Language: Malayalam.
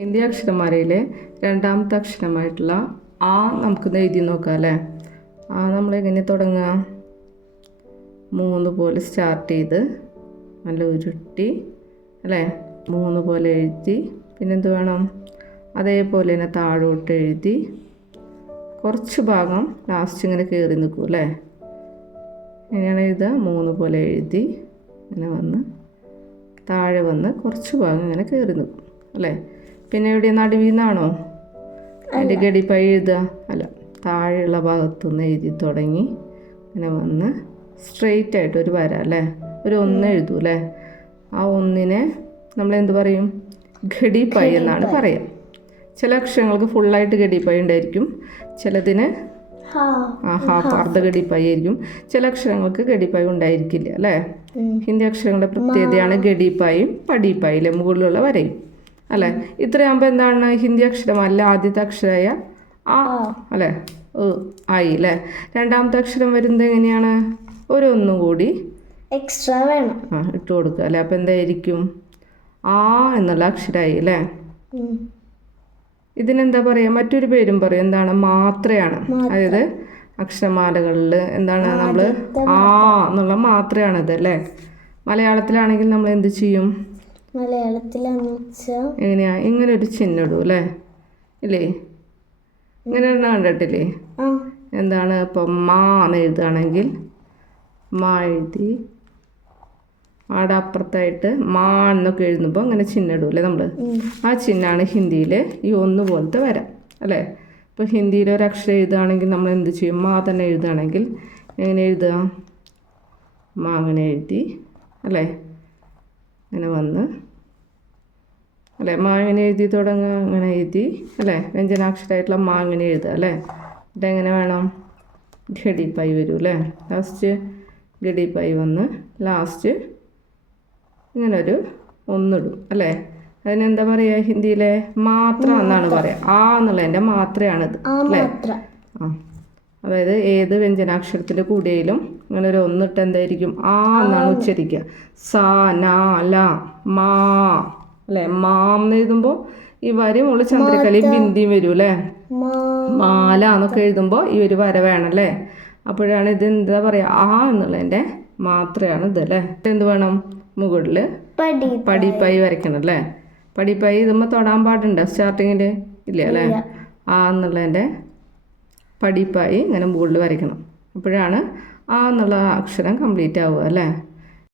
ഹിന്ദി അക്ഷരമാലയിലെ രണ്ടാമത്തെ അക്ഷരമായിട്ടുള്ള ആ നമുക്കൊന്ന് എഴുതി നോക്കാം അല്ലേ. ആ നമ്മളെങ്ങനെ തുടങ്ങുക? 3 പോലെ സ്റ്റാർട്ട് ചെയ്ത് നല്ല ഉരുട്ടി അല്ലേ, 3 പോലെ എഴുതി. പിന്നെന്ത് വേണം? അതേപോലെ തന്നെ താഴോട്ട് എഴുതി കുറച്ച് ഭാഗം ലാസ്റ്റ് ഇങ്ങനെ കയറി നിൽക്കും അല്ലേ. എങ്ങനെയാണ് എഴുതുക? 3 പോലെ എഴുതി ഇങ്ങനെ വന്ന് താഴെ വന്ന് കുറച്ച് ഭാഗം ഇങ്ങനെ കയറി നിൽക്കും അല്ലേ. പിന്നെ എവിടെ നടുവിൽ നിന്നാണോ അതിൻ്റെ ഗഡിപ്പൈ എഴുതുക? അല്ല, താഴെയുള്ള ഭാഗത്തുനിന്ന് എഴുതി തുടങ്ങി ഇങ്ങനെ വന്ന് സ്ട്രെയിറ്റ് ആയിട്ട് ഒരു വര അല്ലേ, ഒരു 1 എഴുതൂ അല്ലേ. ആ 1-നെ നമ്മളെന്ത് പറയും? ഗഡിപ്പൈ എന്നാണ് പറയുക. ചില അക്ഷരങ്ങൾക്ക് ഫുള്ളായിട്ട് ഗഡിപ്പൈ ഉണ്ടായിരിക്കും, ചിലതിന് ഹാഫ് അർദ്ധ ഗഡിപ്പൈ ആയിരിക്കും, ചില അക്ഷരങ്ങൾക്ക് ഗഡിപ്പൈ ഉണ്ടായിരിക്കില്ല അല്ലേ. ഹിന്ദി അക്ഷരങ്ങളുടെ പ്രത്യേകതയാണ് ഗഡിപ്പായും പടിപ്പായില്ലേ, മുകളിലുള്ള വരയും അല്ലേ. ഇത്രയാകുമ്പോൾ എന്താണ്? ഹിന്ദി അക്ഷരമല്ല ആദ്യത്തെ അക്ഷരമായ ആ അല്ലേ, ആയി അല്ലേ. രണ്ടാമത്തെ അക്ഷരം വരുന്നത് എങ്ങനെയാണ്? ഒന്നും കൂടി എക്സ്ട്രാ വേണം, ഇട്ട് കൊടുക്കുക അല്ലേ. അപ്പോൾ എന്തായിരിക്കും? ആ എന്നുള്ള അക്ഷരമായി അല്ലേ. ഇതിനെന്താ പറയുക? മറ്റൊരു പേരും പറയും, എന്താണ്? മാത്രയാണ്. അതായത് അക്ഷരമാലകളിൽ എന്താണ് നമ്മൾ ആ എന്നുള്ള മാത്രയാണിത് അല്ലേ. മലയാളത്തിലാണെങ്കിൽ നമ്മൾ എന്ത് ചെയ്യും? എങ്ങനെയാ? ഇങ്ങനെ ഒരു ചിഹ്നം ഇടും അല്ലേ, ഇല്ലേ? ഇങ്ങനെ ഇടുന്ന കണ്ടിട്ടില്ലേ? എന്താണ്? ഇപ്പം മാ എന്ന് എഴുതുകയാണെങ്കിൽ മാ എഴുതി ആടെ അപ്പുറത്തായിട്ട് മാ എന്നൊക്കെ എഴുതുമ്പോൾ അങ്ങനെ ചിഹ്നം ഇടും അല്ലേ നമ്മൾ. ആ ചിഹ്നമാണ് ഹിന്ദിയിൽ ഈ 1 പോലത്തെ വര അല്ലേ. ഇപ്പോൾ ഹിന്ദിയിൽ ഒരു അക്ഷരം എഴുതുകയാണെങ്കിൽ നമ്മൾ എന്ത് ചെയ്യും? മാ തന്നെ എഴുതുകയാണെങ്കിൽ എങ്ങനെ എഴുതുക? മാ അങ്ങനെ എഴുതി അല്ലേ, അങ്ങനെ വന്ന് അല്ലേ, മാ ഇങ്ങനെ എഴുതി തുടങ്ങുക, അങ്ങനെ എഴുതി അല്ലേ. വ്യഞ്ജനാക്ഷരമായിട്ടുള്ള മാ ഇങ്ങനെ എഴുതുക അല്ലേ. ഇതെങ്ങനെ വേണം? ഗഡിപ്പൈ വരും അല്ലേ. ലാസ്റ്റ് ഗഡിപ്പൈ വന്ന് ലാസ്റ്റ് ഇങ്ങനെ ഒരു 1 ഇടും അല്ലേ. അതിനെന്താ പറയുക ഹിന്ദിയിലെ? മാത്ര എന്നാണ് പറയുക. ആ എന്നുള്ളതിൻ്റെ മാത്രയാണിത് അല്ലേ. അതായത് ഏത് വ്യഞ്ജനാക്ഷരത്തിൻ്റെ കൂടെയും ഇങ്ങനെ ഒരു 1 ഇട്ട് എന്തായിരിക്കും? ആ എന്നാണ് ഉച്ചരിക്കുക. സ ന ല മാ അല്ലേ. മാം എന്ന് എഴുതുമ്പോൾ ഈ വരയും ഉള്ള ചന്ദ്രക്കലയും ബിന്ദിയും വരും അല്ലേ. മാല എന്നൊക്കെ എഴുതുമ്പോൾ ഈ ഒരു വര വേണം അല്ലേ. അപ്പോഴാണ് ഇത് എന്താ പറയുക? ആ എന്നുള്ളതിൻ്റെ മാത്രയാണ് ഇത് അല്ലേ. എന്ത് വേണം? മുകളിൽ പടിപ്പൈ വരയ്ക്കണം അല്ലേ. പടിപ്പൈ ഇതുമ്പോൾ തൊടാൻ പാടുണ്ടോ സ്റ്റാർട്ടിങ്ങിൽ? ഇല്ല അല്ലേ. ആ എന്നുള്ളതിൻ്റെ പടിപ്പായി ഇങ്ങനെ മുകളിൽ വരയ്ക്കണം. അപ്പോഴാണ് ആ എന്നുള്ള അക്ഷരം കംപ്ലീറ്റ് ആവുക അല്ലേ.